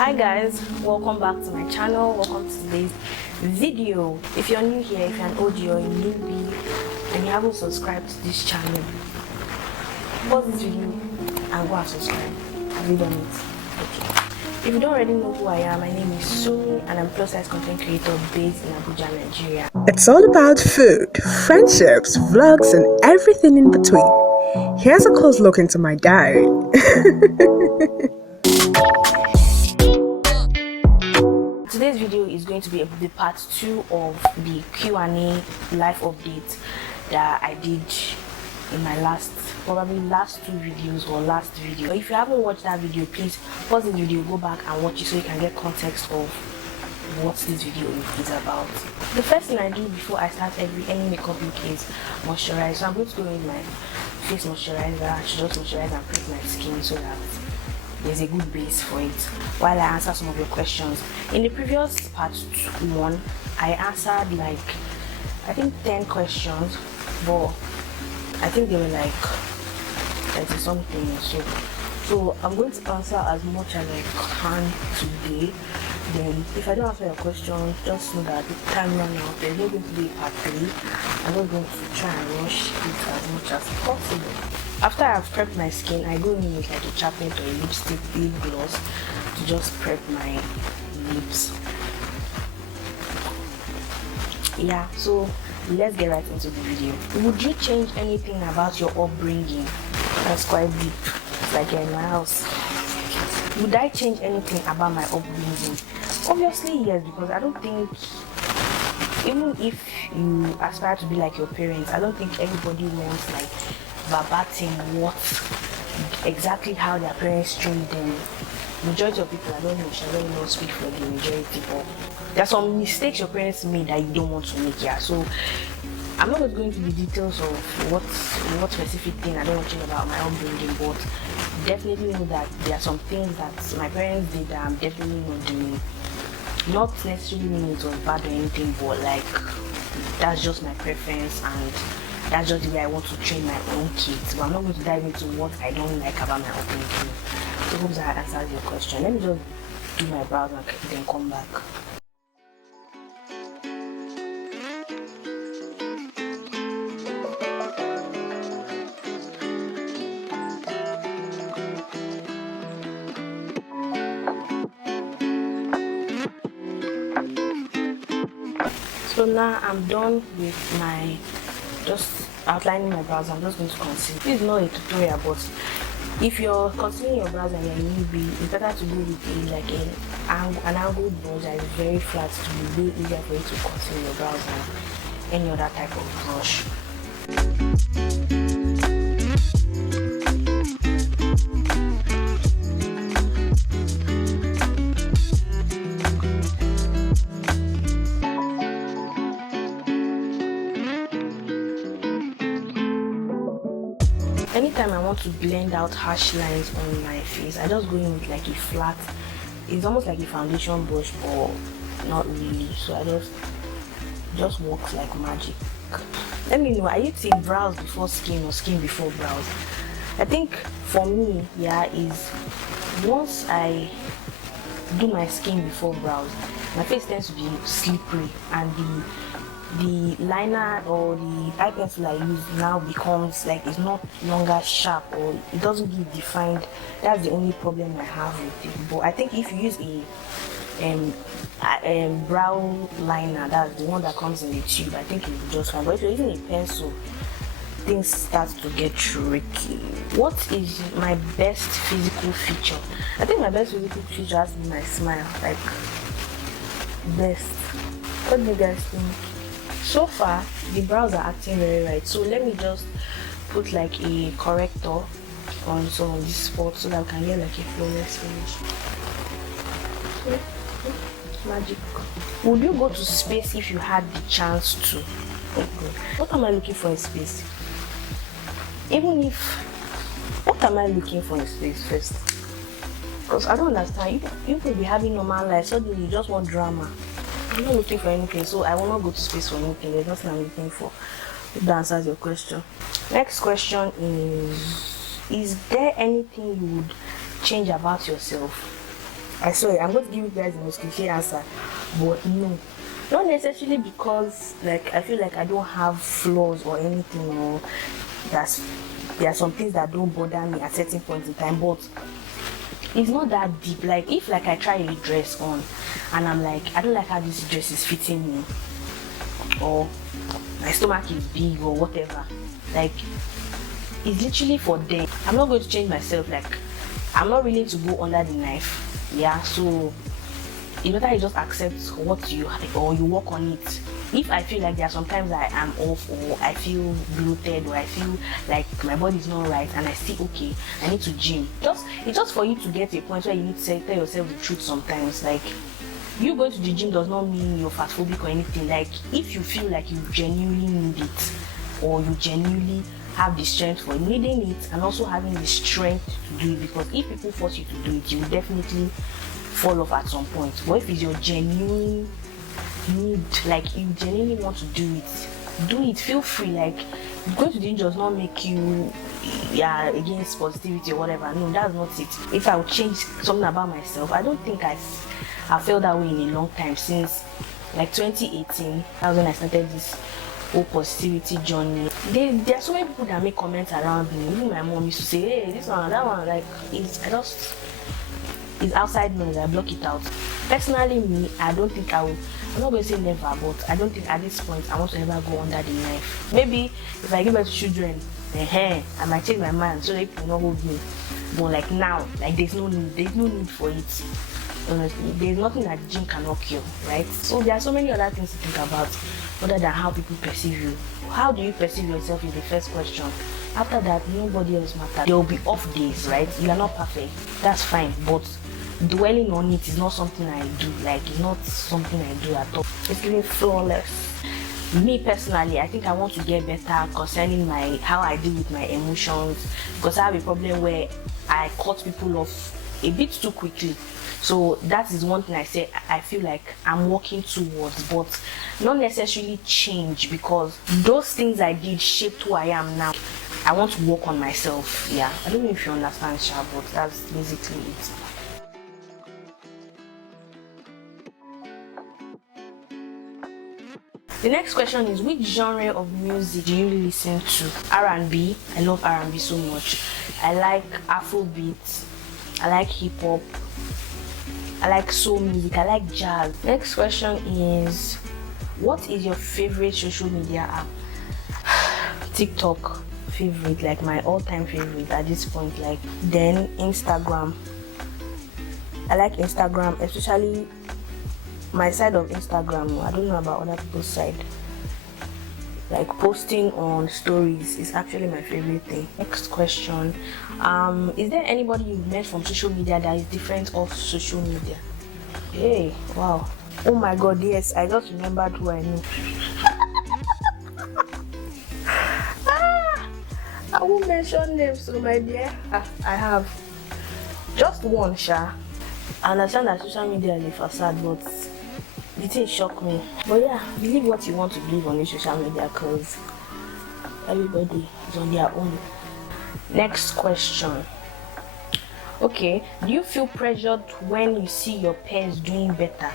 Hi guys, welcome back to my channel. Welcome to today's video. If you're new here, if you're an OG or a newbie and you haven't subscribed to this channel, pause this video and go and subscribe. Have you done it? Okay. If you don't already know who I am, my name is Sommy and I'm a plus size content creator based in Abuja, Nigeria. It's all about food, friendships, vlogs, and everything in between. Here's a close look into my diary. Today's video is going to be the part 2 of the Q&A live update that I did in my probably last 2 videos or last video. If you haven't watched that video, please pause the video, go back and watch it so you can get context of what this video is about. The first thing I do before I start any makeup look is moisturize. So I'm going to go in my face moisturizer to just moisturize and prep my skin so that there's a good base for it while I answer some of your questions. In the previous part 1, I answered like I think 10 questions, but I think they were like 30 something or so I'm going to answer as much as I can today. Then if I don't answer your question, just know that the time run out. There's not going to be a part 3. I'm not going to try and rush it as much as possible. After I've prepped my skin, I go in with like a chaplet or a lipstick, lip gloss to just prep my lips. Yeah, so let's get right into the video. Would you change anything about your upbringing? That's quite deep. It's like you're in my house. Would I change anything about my upbringing? Obviously yes, because I don't think, even if you aspire to be like your parents, I don't think everybody wants like verbatim what exactly how their parents trained them. Majority of people, I don't know, speak for the majority, but there are some mistakes your parents made that you don't want to make. Yeah, so I'm not going to go into the details of what specific thing I don't want to change about my upbringing, but definitely know that there are some things that my parents did that I'm definitely not doing. Not necessarily meaning it was bad or anything, but like that's just my preference and that's just the way I want to train my own kids. But I'm not going to dive into what I don't like about my upbringing. So I hope that answers your question. Let me just do my brows and then come back. So now I'm done with my just outlining my brows. I'm just going to conceal. This is not a tutorial, but if you're concealing your brows and you're a newbie, it's better to go with an angled brush that is very flat to be way easier for you to conceal your brows than any other type of brush. Anytime I want to blend out harsh lines on my face, I just go in with like a flat, it's almost like a foundation brush, but not really. So I just works like magic. Let me know, are you team brows before skin or skin before brows? I think for me, yeah, is once I do my skin before brows, my face tends to be slippery and the liner or the eye pencil I use now becomes like it's not longer sharp or it doesn't give defined. That's the only problem I have with it. But I think if you use a brow liner, that's the one that comes in the tube, I think it will just fine. But if you're using a pencil, things start to get tricky. What is my best physical feature? I think my best physical feature has to be my smile. Like best. What do you guys think? So far the brows are acting very right, so let me just put like a corrector on some of these spots so that I can get like a flawless finish. Magic. Would you go to space if you had the chance to? What am I looking for in space? What am I looking for in space first? Because I don't understand. You could be having normal life, suddenly you just want drama. I'm not looking for anything, so I will not go to space for anything. There's nothing I'm looking for. If that answers your question. Next question is there anything you would change about yourself? I swear, I'm going to give you guys the most cliche answer, but no. Not necessarily because like I feel like I don't have flaws or anything, or there are some things that don't bother me at certain points in time, but it's not that deep. Like if like I try a dress on and I'm like, I don't like how this dress is fitting me, or my stomach is big or whatever, like it's literally for them. I'm not going to change myself. Like I'm not willing to go under the knife. Yeah, so it's better you just accept what you or you work on it. If I feel like there are sometimes I am off, or I feel bloated, or I feel like my body is not right, and I see okay, I need to gym. It's just for you to get to a point where you need to tell yourself the truth sometimes. Like you going to the gym does not mean you're fat phobic or anything. Like if you feel like you genuinely need it, or you genuinely have the strength for needing it and also having the strength to do it, because if people force you to do it, you will definitely fall off at some point. But if it's your genuine need, like you genuinely want to do it, feel free. Like going to the gym does not make you against positivity or whatever. No, that's not it. If I would change something about myself, I don't think I felt that way in a long time. Since like 2018, that was when I started this whole positivity journey. There are so many people that make comments around me. Even my mom used to say, hey, this one, that one, like it's outside noise, I block it out. Personally, me, I don't think I will. I'm not going to say never, but I don't think at this point I want to ever go under the knife. Maybe if I give birth to children, I might change my mind so they can not hold me. But like now, like there's no need for it. Honestly, there's nothing that gym cannot cure, right? So there are so many other things to think about other than how people perceive you. How do you perceive yourself is the first question. After that, nobody else matters. There will be off days, right? You are not perfect. That's fine, but dwelling on it is not something I do. Like it's not something I do at all. It's really flawless. Me personally, I think I want to get better concerning how I deal with my emotions, because I have a problem where I cut people off a bit too quickly. So that is one thing I feel like I'm working towards, but not necessarily change, because those things I did shaped who I am now. I want to work on myself. Yeah, I don't know if you understand, Sha, but that's basically it. The next question is, which genre of music do you listen to? R&B. I love R&B so much. I like Afrobeat. I like hip hop. I like soul music. I like jazz. Next question is, what is your favorite social media app? TikTok, favorite, like my all-time favorite at this point. Like then Instagram. I like Instagram, especially my side of Instagram. I don't know about other people's side. Like posting on stories is actually my favorite thing. Next question, is there anybody you've met from social media that is different off social media? Hey, wow. Oh my god, yes, I just remembered who I knew. I won't mention names, so my dear. I have just one, Sha. I understand that social media is a facade, but the thing shocked me. But yeah, believe what you want to believe on this social media, because everybody is on their own. Next question. Okay, do you feel pressured when you see your peers doing better?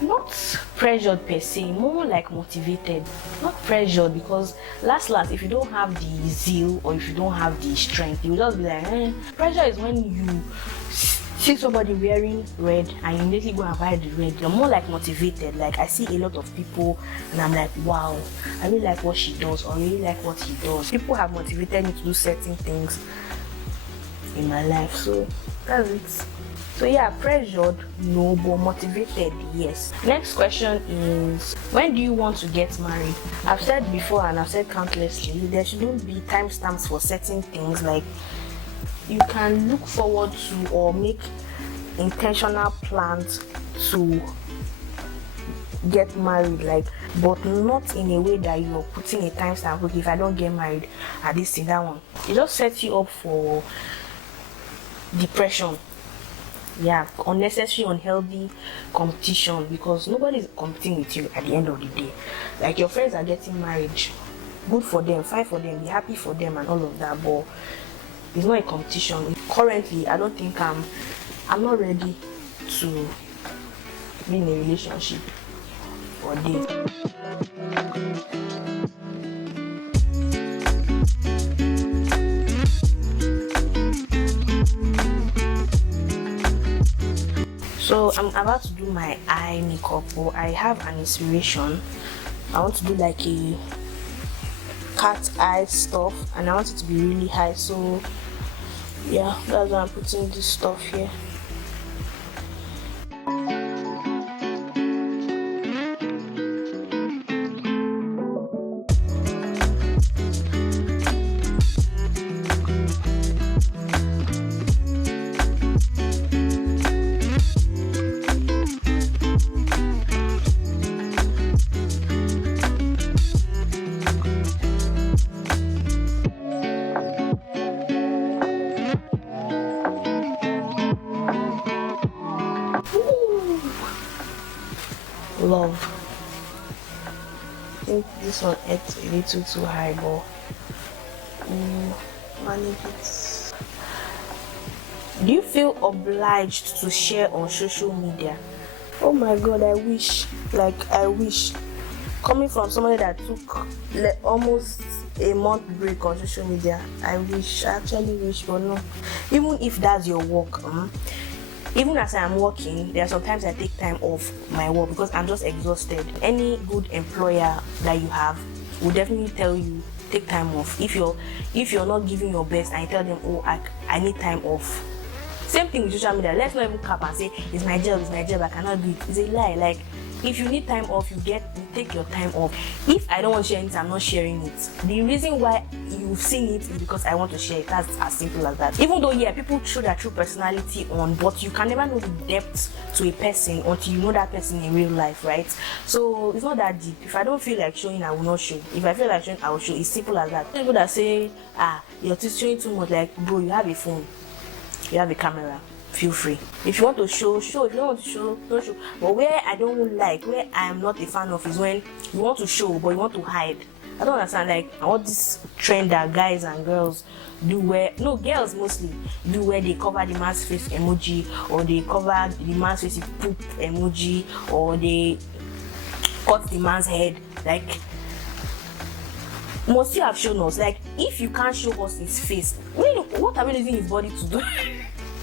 Not pressured per se, more like motivated. Not pressured, because last if you don't have the zeal or if you don't have the strength, you just be like, Pressure is when you see somebody wearing red and you immediately go and buy the red. You're more like motivated. Like I see a lot of people and I'm like, wow, I really like what she does, or I really like what he does. People have motivated me to do certain things in my life, so that's it. So yeah, pressured, no, but motivated, yes. Next question is, when do you want to get married? I've said before and I've said countlessly, there shouldn't be timestamps for certain things. Like you can look forward to or make intentional plans to get married, like, but not in a way that you're putting a timestamp. Okay, if I don't get married at this thing, that one, it just sets you up for depression. Yeah, unnecessary, unhealthy competition, because nobody's competing with you at the end of the day. Like your friends are getting married, good for them, fine for them, be happy for them and all of that, but it's not a competition. Currently, I don't think I'm not ready to be in a relationship or date. So I'm about to do my eye makeup, but I have an inspiration. I want to do like a cat eye stuff, and I want it to be really high. So yeah, that's why I'm putting this stuff here. Love. I think this one ate a little too high, but manage it. Do you feel obliged to share on social media? Oh my god, I wish. Coming from somebody that took almost a month break on social media, I actually wish, but no. Even if that's your work, even as I'm working, there are sometimes I take time off my work because I'm just exhausted. Any good employer that you have will definitely tell you take time off. If you're not giving your best and you tell them, oh, I need time off. Same thing with social media. Let's not even cap and say it's my job, I cannot do it. It's a lie. Like, if you need time off, you take your time off. If I don't want to share it, I'm not sharing it. The reason why you've seen it is because I want to share it. That's as simple as that. Even though, yeah, people show their true personality on, but you can never know the depth to a person until you know that person in real life, right? So it's not that deep. If I don't feel like showing, I will not show. If I feel like showing, I will show. It's simple as that. People that say, you're showing too much, like, bro, you have a phone, you have a camera. Feel free. If you want to show. If you don't want to show, don't show. But where I am not a fan of is when you want to show but you want to hide. I don't understand. Like, all this trend that guys and girls do girls mostly do, where they cover the man's face emoji, or they cover the man's face with poop emoji, or they cut the man's head. Like, must you have shown us? Like, if you can't show us his face, what are we using his body to do?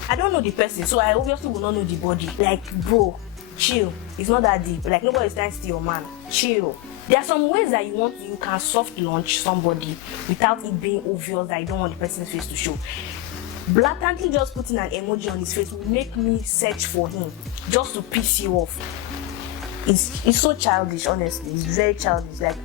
I don't know the person, so I obviously will not know the body. Like, bro, chill. It's not that deep. Like, nobody's trying to steal your man. Chill. There are some ways that you can soft launch somebody without it being obvious that you don't want the person's face to show. Blatantly just putting an emoji on his face will make me search for him just to piss you off. It's so childish, honestly. It's very childish. Like,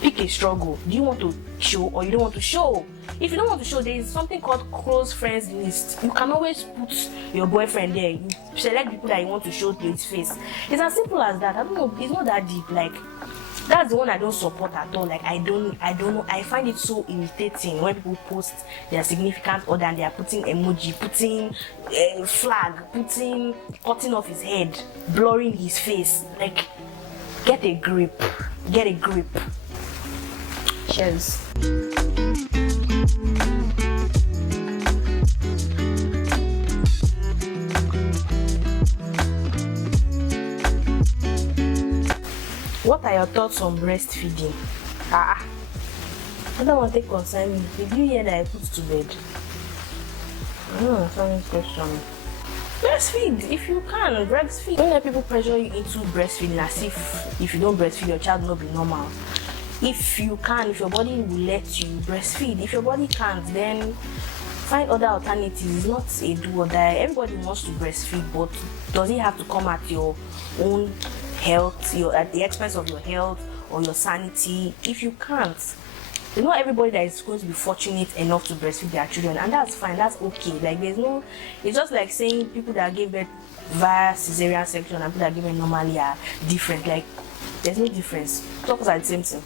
pick a struggle. Do you want to show or you don't want to show? If you don't want to show, there is something called close friends list. You can always put your boyfriend there. You select people that you want to show his face. It's as simple as that. I don't know. It's not that deep. Like, that's the one I don't support at all. Like, I don't know. I find it so irritating when people post their significant other and they are putting emoji, putting flag, cutting off his head, blurring his face. Like, get a grip. Get a grip. Cheers. What are your thoughts on breastfeeding? I don't want to concern me. Did you hear that I put to bed? Funny question. Breastfeed if you can. Breastfeed. Don't let people pressure you into breastfeeding as if you don't breastfeed, your child will not be normal. If you can, if your body will let you breastfeed. If your body can't, then find other alternatives. It's not a do or die. Everybody wants to breastfeed, but does it have to come at your own health, at the expense of your health or your sanity? If you can't, it's not everybody that is going to be fortunate enough to breastfeed their children, and that's fine. That's okay. Like, it's just like saying people that give birth via cesarean section and people that give birth normally are different. Like, there's no difference. Doctors are the same thing.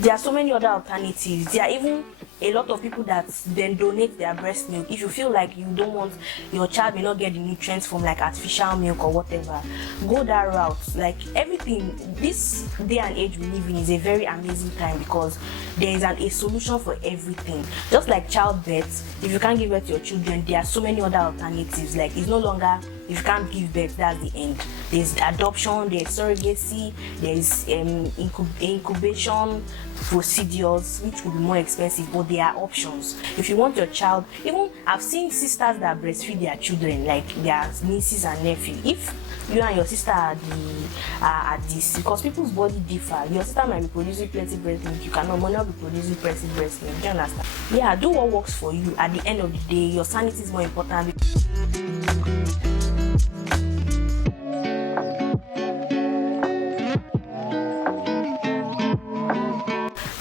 There are so many other alternatives. There are even a lot of people that then donate their breast milk. If you feel like you don't want your child may not get the nutrients from like artificial milk or whatever, go that route. Like, everything, this day and age we live in is a very amazing time because there is a solution for everything. Just like childbirth, if you can't give birth to your children, there are so many other alternatives. Like, it's no longer if you can't give birth, that's the end. There's adoption, there's surrogacy, there's incubation procedures, which will be more expensive, but there are options. If you want your child, even I've seen sisters that breastfeed their children, like their nieces and nephews. If you and your sister are this, because people's body differ. Your sister might be producing plenty breast milk, you might not be producing plenty breast milk. Do you understand? Yeah, do what works for you. At the end of the day, your sanity is more important.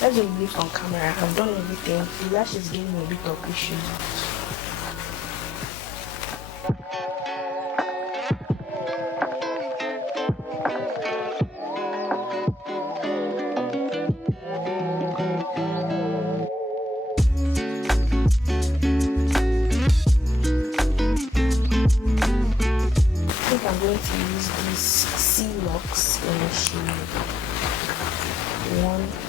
Let's do this on camera. I've done everything. The lash is giving me a bit of issues. I'm going to use these sea locks in the shade 108.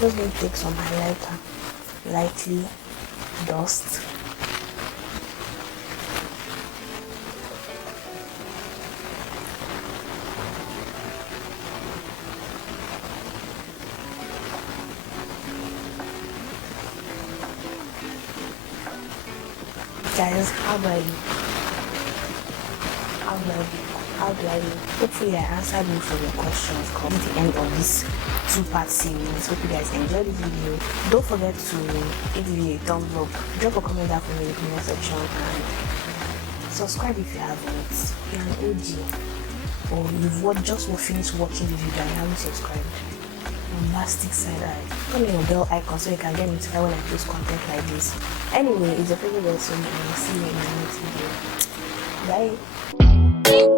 I'm just going to take some highlighter, lightly dust. Guys, how do I look? Hopefully I answered most of your questions. Come to the end of this two-part series. Hope you guys enjoyed this video. Don't forget to give the video a thumbs up, drop a comment down for me in the comment section, and subscribe if you haven't. If you're an OG or you've just finished watching the video and you haven't subscribed, bombastic side eye, turn on your bell icon so you can get notified when I post content like this. Anyway, it's your favorite girl Sommy, and I'll see you in the next video. Bye.